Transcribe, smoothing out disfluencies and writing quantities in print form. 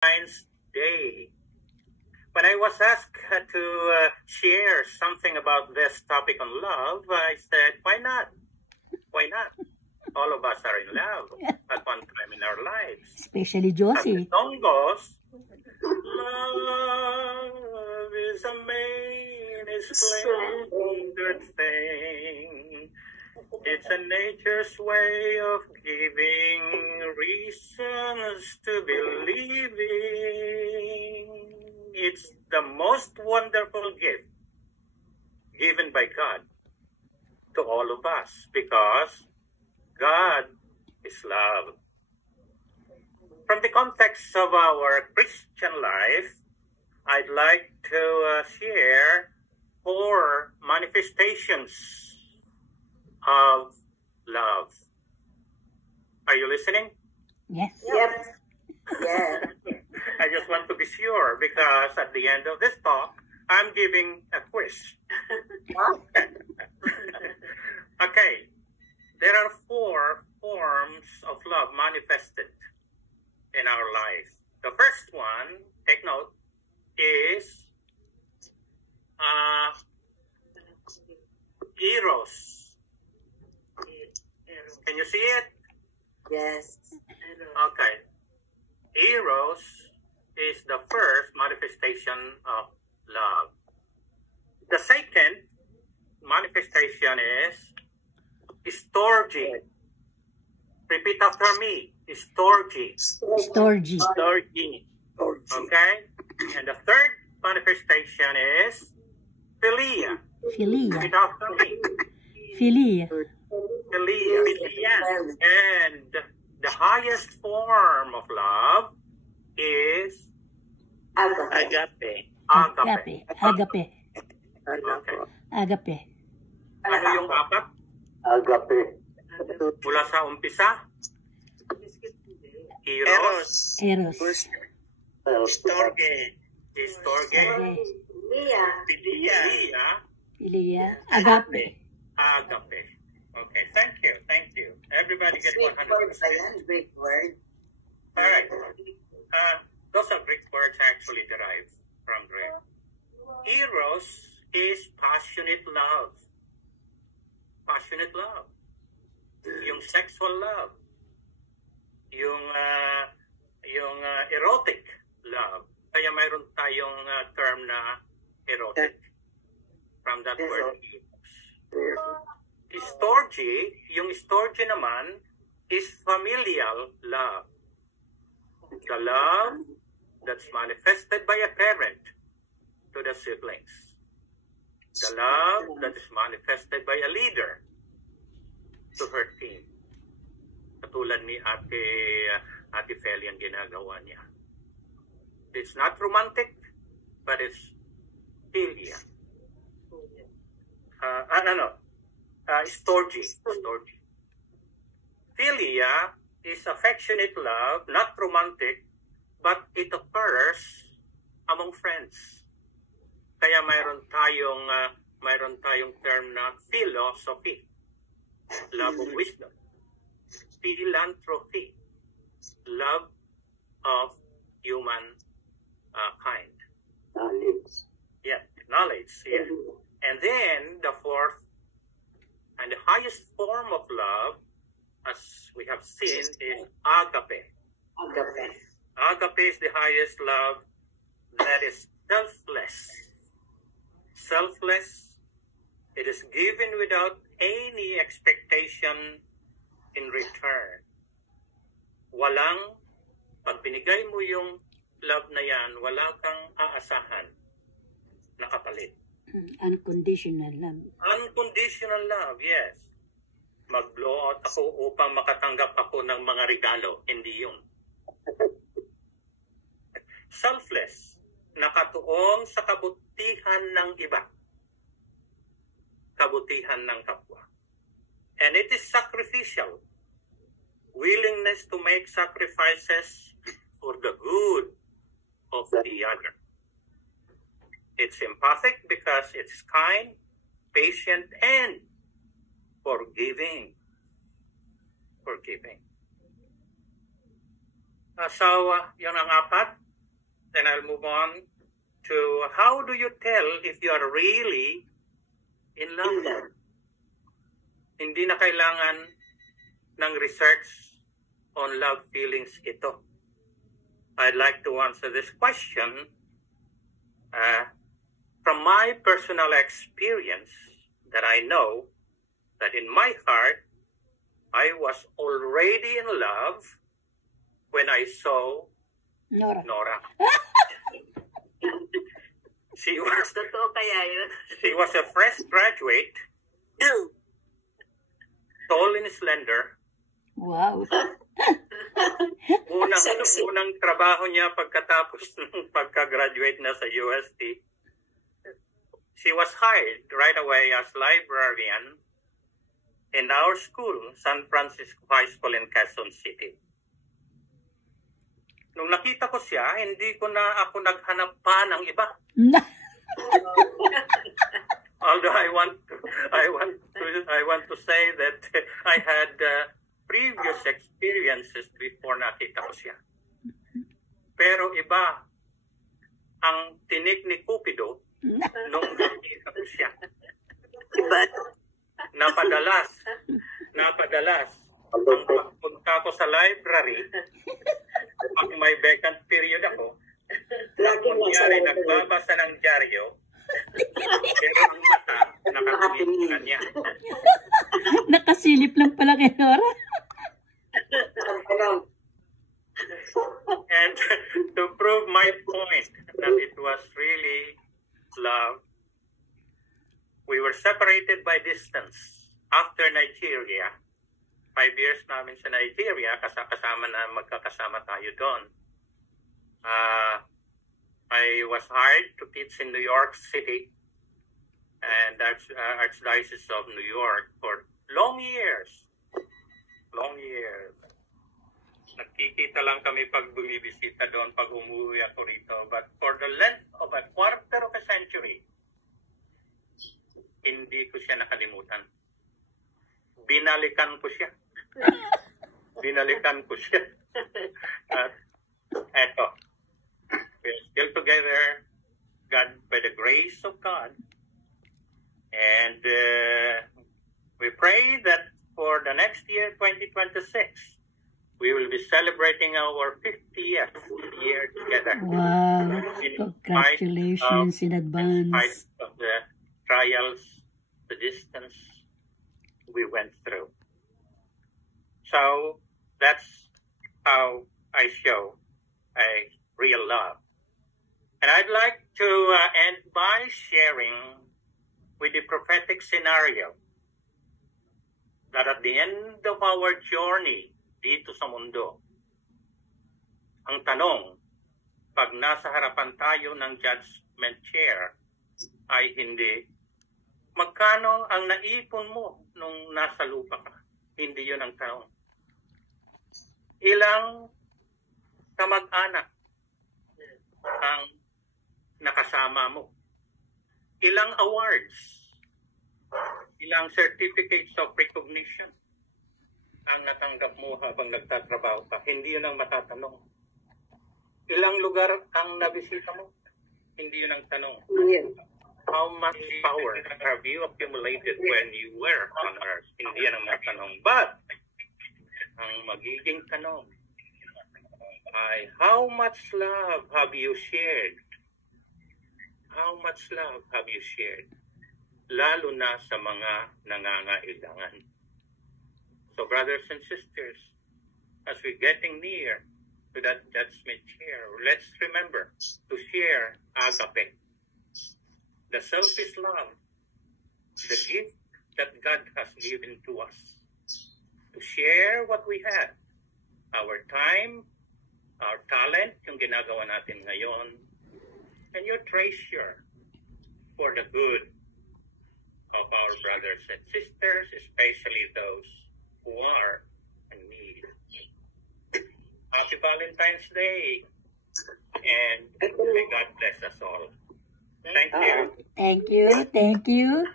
Valentine's Day. When I was asked to share something about this topic on love, I said, why not? Why not? All of us are in love at one time in our lives. Especially As Josie. the song goes, love is a main splendid thing. It's a nature's way of giving reasons to believing. It's the most wonderful gift given by God to all of us because God is love. From the context of our Christian life, I'd like to share 4 manifestations of love. Are you listening? Yes. Yep. Yeah. I just want to be sure because at the end of this talk, I'm giving a quiz. Okay. There are 4 forms of love manifested in our life. The first one, take note, is eros. Can you see it? Yes. Okay. Eros is the first manifestation of love. The second manifestation is storge. Repeat after me. Storge. Storgy. Storge. Okay? And the third manifestation is philia. Philia. Repeat after me. Philia. Philia. And the highest form of love is Agape. agape. Agape. Agape. Okay. Agape. Ano yung apat? Agape. Mula sa umpisa? Eros. Eros. Storge. Storge. Mia. Philia. Philia. Agape. Agape. Okay, thank you. Thank you. Everybody get Greek 100%. word ba yan? Greek word? Alright. Those are Greek words actually derived from Greek. Eros is passionate love. Passionate love. Yung sexual love. Yung erotic love. Kaya mayroon tayong term na erotic. From that word. Storge, yung storge naman is familial love. The love that's manifested by a parent to the siblings. The love that is manifested by a leader to her team. Katulad ni Ate Feli ang ginagawa niya. It's not romantic, but it's philia. Storge. Philia is affectionate love, not romantic, but it occurs among friends. Kaya mayroon tayong term na philosophy, love of wisdom. Philanthropy, love of human kind. Knowledge. Yeah, knowledge. Yeah. And then the fourth and the highest form of love, as we have seen, is agape. Agape. Agape is the highest love that is selfless. Selfless. It is given without any expectation in return. Pag binigay mo yung love na yan, wala kang aasahan na kapalit. Unconditional love. Unconditional love, yes. Mag-blow out ako upang makatanggap ako ng mga regalo. Hindi yun. Selfless. Nakatuon sa kabutihan ng iba. Kabutihan ng kapwa. And it is sacrificial. Willingness to make sacrifices for the good of the other. It's empathic because it's kind, patient, and forgiving. Forgiving. So, yun ang apat. I'll move on to how do you tell if you are really in love? Hindi na kailangan ng research on love feelings ito. I'd like to answer this question from my personal experience, that I know that in my heart, I was already in love when I saw Nora. She was Totoo kaya yun? she was a fresh graduate, tall and slender. Wow. Unang trabaho niya pagkatapos ng pagka-graduate na sa UST. She was hired right away as librarian in our school, San Francisco High School in Quezon City. Nung nakita ko siya, hindi ko na ako naghanap pa ng iba. Although I want to say that I had previous experiences before nakita ko siya. Pero iba ang tinik ni Cupido nung nakita ko siya. Napadalas ang pagpunta ko sa library, pag may vacant period ako, kunyari nagbabasa ng dyaryo, pero ang mata, nakatingin na niya. Nakasilip lang pala kay Nora. And to prove my point that it was really love, we were separated by distance after Nigeria. 5 years namin sa Nigeria, kasama na magkakasama tayo doon. I was hired to teach in New York City and Archdiocese of New York for long years. Nagkikita lang kami pag bumibisita doon, pag umuwi ako rito. But for the length of a quarter of a century, hindi ko siya nakalimutan. Binalikan ko siya. At eto, we're still together, God, by the grace of God. And we pray that for the next year, 2026, we will be celebrating our 50th year together. Wow. Congratulations in In advance. spite of the trials, the distance we went through. So that's how I show a real love. And I'd like to end by sharing with the prophetic scenario that at the end of our journey dito sa mundo, ang tanong, pag nasa harapan tayo ng judgment chair, ay hindi, magkano ang naipon mo nung nasa lupa ka? Hindi yun ang tanong. Ilang kamag-anak ang nakasama mo? Ilang awards? Ilang certificates of recognition ang natanggap mo habang nagtatrabaho ka? Hindi yun ang matatanong. Ilang lugar ang nabisita mo? Hindi yun ang tanong. How much power have you accumulated when you were on earth? Hindi yan ang matanong. But, ang magiging tanong ay, how much love have you shared? How much love have you shared? Lalo na sa mga nangangailangan. So, brothers and sisters, as we're getting near to that judgment chair, let's remember to share agape. The selfish love, the gift that God has given to us. To share what we have, our time, our talent, yung ginagawa natin ngayon, and your treasure for the good of our brothers and sisters, especially those who are in need. Happy Valentine's Day, and may God bless us all. Thank you. Thank you.